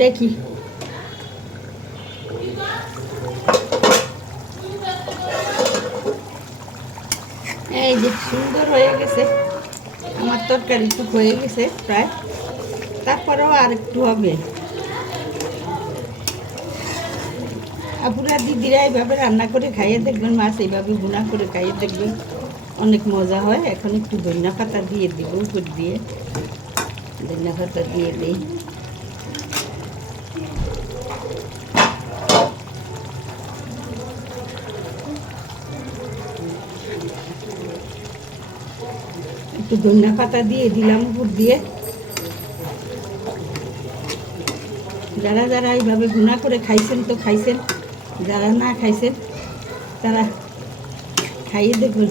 দেখি এই যে সুন্দর হয়ে গেছে আমার তরকারি, টুক হয়ে গেছে প্রায়, তারপরেও আর একটু হবে। আপুরা দিদিরা এইভাবে রান্না করে খাইয়ে দেখবেন, মাছ এইভাবে ভুনা করে খাইয়ে দেখবেন, অনেক মজা হয়। এখন একটু ধনিয়া পাতা দিয়ে দিব, উপর দিয়ে ধনিয়া পাতা দিয়ে দিই। একটু ধনিয়া পাতা দিয়ে দিলাম উপর দিয়ে। যারা যারা এইভাবে ভুনা করে খাইছেন তো খাইছেন, যারা না খাইছেন তারা খাইয়ে দেখবেন।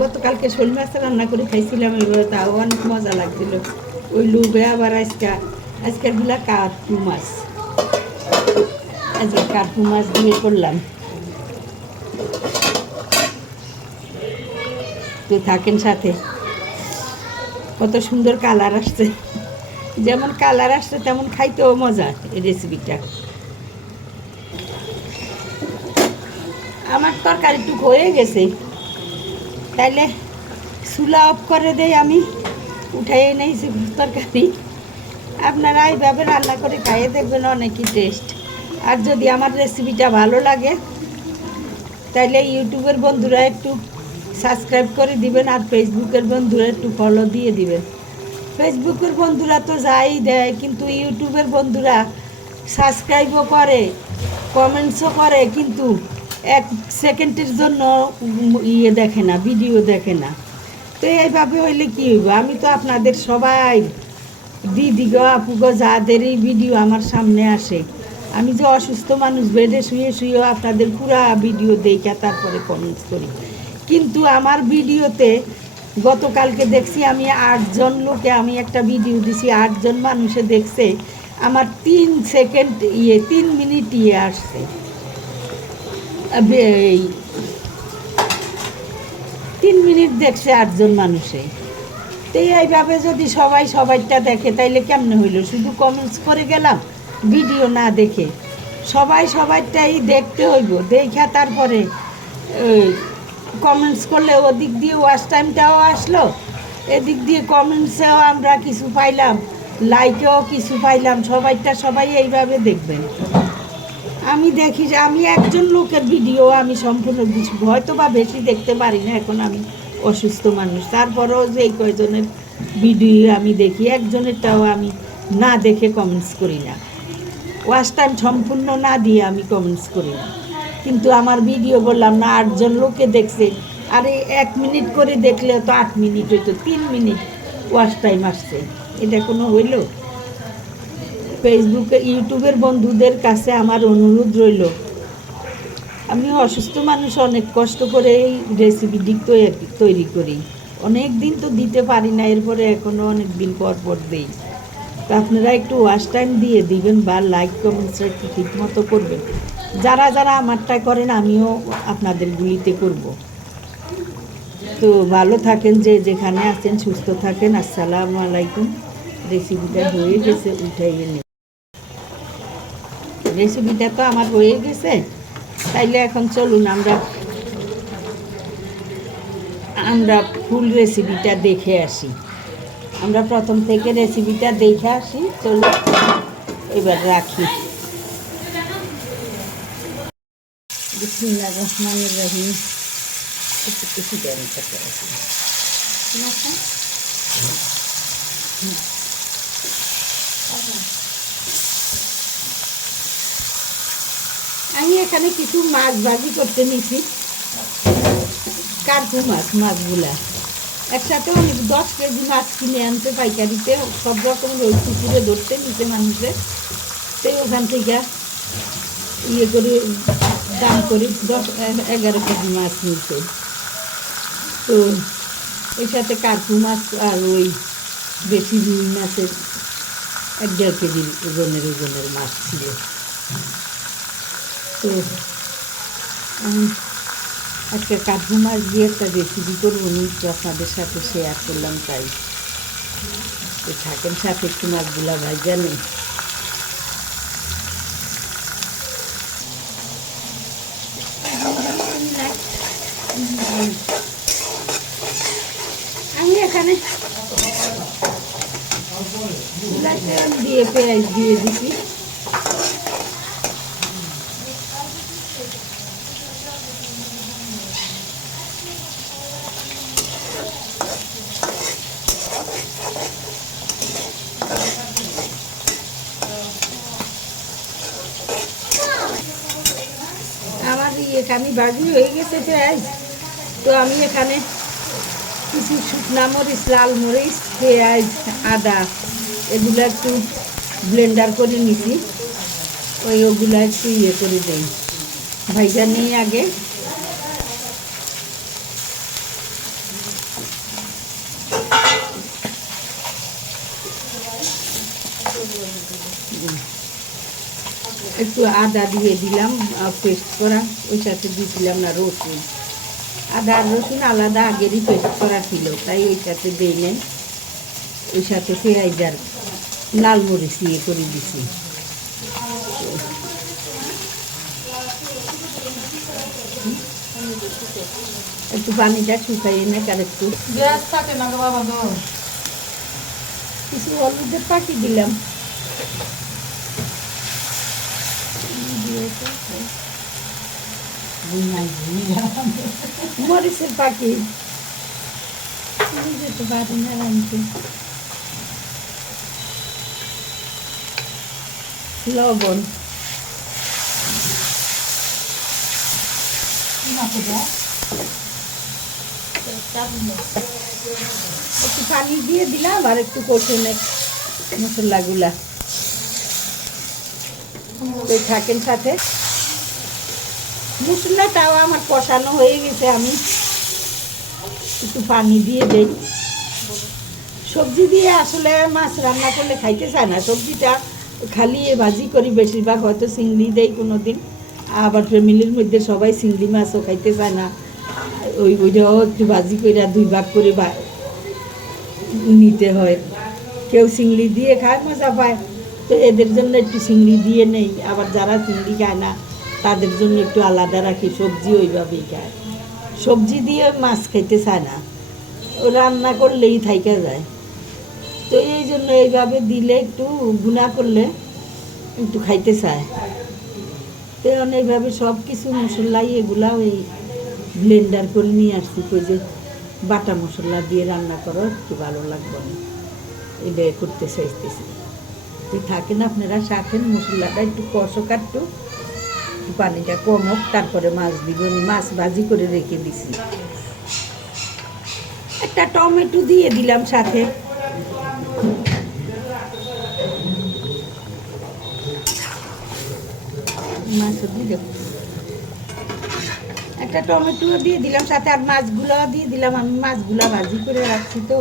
গতকালকে শোল মাছ রান্না করে খাইছিলাম, এবার তাও অনেক মজা লাগছিল। ওই লোভে আবার আজকের গুলা কার্পু মাছ, আজকে কার্পু মাছ দিয়ে করলাম। তো থাকেন সাথে। কত সুন্দর কালার আসছে, যেমন কালার আসছে তেমন খাইতেও মজা এই রেসিপিটা। আমার তরকারিটুক হয়ে গেছে, তাইলে চুলা অফ করে দেই, আমি উঠাই নিয়েছি তরকারি। আপনারা এইভাবে রান্না করে খাইয়ে দেখবেন, অনেকই টেস্ট। আর যদি আমার রেসিপিটা ভালো লাগে তাইলে ইউটিউবের বন্ধুরা একটু সাবস্ক্রাইব করে দিবেন, আর ফেসবুকের বন্ধুরা একটু ফলো দিয়ে দিবেন। ফেসবুকের বন্ধুরা তো যাই দেয়, কিন্তু ইউটিউবের বন্ধুরা সাবস্ক্রাইবও করে, কমেন্টসও করে, কিন্তু 1 সেকেন্ডের জন্য দেখে না, ভিডিও দেখে না। তো এইভাবে হইলে কী হইব? আমি তো আপনাদের সবাই দিদিগো আপুগো যাদেরই ভিডিও আমার সামনে আসে, আমি যে অসুস্থ মানুষ বেডে শুয়ে শুয়েও আপনাদের পুরা ভিডিও দেখে তারপরে কমেন্টস করি। কিন্তু আমার ভিডিওতে গতকালকে দেখছি আমি 8 জন লোকে আমি একটা ভিডিও দিছি, 8 জন মানুষে দেখছে, আমার 3 সেকেন্ড 3 মিনিট আসছে। এই 3 মিনিট দেখছে 8 জন মানুষে। তো এইভাবে যদি সবাই সবাইটা দেখে তাইলে কেমনে হইল? শুধু কমেন্টস করে গেলাম ভিডিও না দেখে। সবাই সবাইটাই দেখতে হইব, দেখা তারপরে কমেন্টস করলে ওদিক দিয়ে ওয়াচ টাইমটাও আসলো, এদিক দিয়ে কমেন্টসেও আমরা কিছু পাইলাম, লাইকেও কিছু পাইলাম। সবাই এইভাবে দেখবেন। আমি দেখি যে আমি একজন লোকের ভিডিও আমি সম্পূর্ণ হয়তো বা বেশি দেখতে পারি না, এখন আমি অসুস্থ মানুষ, তারপরেও যে কয়জনের ভিডিও আমি দেখি, একজনেরটাও আমি না দেখে কমেন্টস করি না, ওয়াচ টাইম সম্পূর্ণ না দিয়ে আমি কমেন্টস করি না। কিন্তু আমার ভিডিও বললাম না 8 জন লোকে দেখছে, আর এই 1 মিনিট করে দেখলে তো 8 মিনিট হইতো, 3 মিনিট ওয়াচ টাইম আসছে, এটা কোনো হইল? ফেসবুকে ইউটিউবের বন্ধুদের কাছে আমার অনুরোধ রইল, আমি অসুস্থ মানুষ, অনেক কষ্ট করে এই রেসিপিটি তৈরি করি, অনেক দিন তো দিতে পারি না, এরপরে এখনও অনেক দিন পর পর দিই। তো আপনারা একটু ওয়াচ টাইম দিয়ে দিবেন বা লাইক কমেন্টস একটু ঠিক মতো করবেন। যারা যারা আমারটা করেন আমিও আপনাদের গুলিতে করব। তো ভালো থাকেন, যে যেখানে আছেন সুস্থ থাকেন। আসসালামু আলাইকুম। রেসিপিটা হয়ে গেছে, উঠাইয়ে নিন। রেসিপিটা তো আমার হয়ে গেছে, তাইলে এখন চলুন আমরা ফুল রেসিপিটা দেখে আসি। আমরা প্রথম থেকে রেসিপিটা দেখে আসি, চলুন এবার রাখি। বিসমিল্লাহির রহমানির রহিম। কিছু দেন করতে আসি। আমি এখানে কিছু মাছ ভাজি করতে নিছি, কার্পু মাছগুলা একসাথে অনেক 10 কেজি মাছ কিনে আনতে পাইকারিতে, সব রকমের ওই পুকুরে ধরতে নিতে মানুষের। তো ওখান থেকে করে দাম করে 10-11 কেজি মাছ নিচ্ছে। তো এর সাথে কার্পু মাছ আর ওই বেশি রুই মাছের 1-1.5 কেজি ওজনের মাছ ছিল। তো আমি আজকে কার্পু মাছ দিয়ে একটা রেসিপি করবো, নিশ্চয় আপনাদের সাথে শেয়ার করলাম, তাই তো থাকেন সাথে, একটু মাছগুলা ভাজা নেই। আমি এখানে দিয়ে পেঁয়াজ দিয়ে দিছি। আমার এখানে ভাজি হয়ে গেছে পেঁয়াজ, তো আমি এখানে কিছু শুকনা মরিচ, লাল মরিচ, পেঁয়াজ, আদা এগুলো একটু ব্লেন্ডার করে নিছি। ওগুলো একটু করে দেই, ভাইজা নিয়ে আগে। একটু আদা দিয়ে দিলাম পেস্ট করা, ওই সাথে দিয়েছিলাম না রসুন। আদা আর রসুন আলাদা আগেরই পেস্ট করা ছিল, তাই ওই সাথে দিই নাই। ওই সাথে পেঁয়াজ আর লাল মরিচ করে দিছি। একটু পানিটা শুকাইয়ে নেক, আর একটু কিছু হলুদের পাখি দিলাম। মরিচের পাখি যেতে পারি না রাঁধতে। লবণ, একটু পানি দিয়ে দিলাম, আর একটু কষে নে মশলাগুলা থাকেন সাথে। মশলাটাও আমার কষানো হয়ে গেছে, আমি একটু পানি দিয়ে দেই। সবজি দিয়ে আসলে মাছ রান্না করলে খাইতে চায় না, সবজিটা খালি ভাজি করি বেশিরভাগ, হয়তো চিংড়ি দেই কোনো দিন। আবার ফ্যামিলির মধ্যে সবাই চিংড়ি মাছও খাইতে চায় না, ওইটাও একটু ভাজি করে 2 ভাগ করে নিতে হয়। কেউ চিংড়ি দিয়ে খায়, মজা পায়, তো এদের জন্য একটু চিংড়ি দিয়ে নেই। আবার যারা চিংড়ি খায় না তাদের জন্য একটু আলাদা রাখি, সবজি ওইভাবেই খায়। সবজি দিয়ে মাছ খাইতে চায় না, ও রান্না করলেই থাইকা যায়। তো এই জন্য এইভাবে দিলে একটু গুণা করলে একটু খাইতে চায়। তো এইভাবে সব কিছু মশলাই এগুলা ওই ব্লেন্ডার করে নিয়ে আসছি। কই যে বাটা মশলা দিয়ে রান্না করো, একটু ভালো লাগবে না, এটা করতে চাইতেছি। তুই থাকেন, আপনারা শাকেন, মশলাটা একটু কষক, একটু পানিটা কম হোক, তারপরে মাছ দিব। মাছ ভাজি করে রেখে দিছি। একটা টমেটো দিয়ে দিলাম সাথে। মাছ দিয়ে একটা টমেটো দিয়ে দিলাম সাথে, আর মাছগুলো দিয়ে দিলাম। আমি মাছগুলা ভাজি করে রাখছি, তো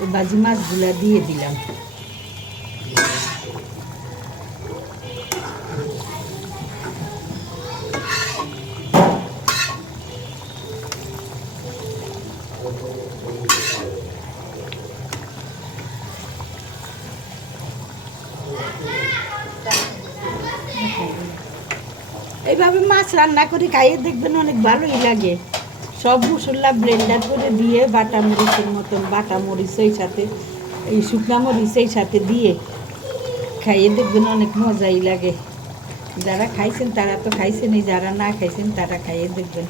ওই ভাজি মাছগুলা দিয়ে দিলাম। এইভাবে মাছ রান্না করে খাইয়ে দেখবেন, অনেক ভালোই লাগে। সব মশলা ব্লেন্ডার করে দিয়ে বাটা মরিচের মতন, বাটা মরিচের সাথে এই শুকনা মরিচের সাথে দিয়ে খাইয়ে দেখবেন, অনেক মজাই লাগে। যারা খাইছেন তারা তো খাইছেন, এই যারা না খাইছেন তারা খাইয়ে দেখবেন।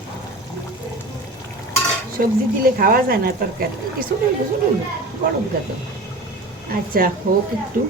সবজি দিলে খাওয়া যায় না, তরকারি কিছু বড় তো। আচ্ছা হোক একটু।